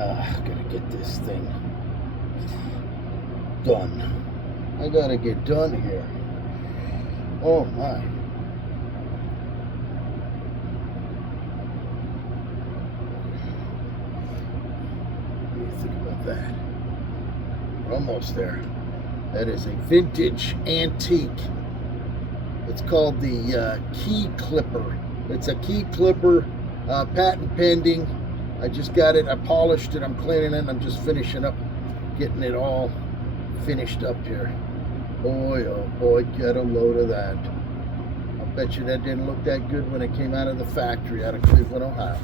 Gotta get this thing done. I gotta get done here. Oh my. What do you think about that? We're almost there. That is a vintage antique. It's called the key clipper. It's a key clipper, patent pending. I just got it, I polished it, I'm cleaning it, I'm just finishing up, getting it all finished up here. Boy, oh boy, get a load of that. I'll bet you that didn't look that good when it came out of the factory out of Cleveland, Ohio.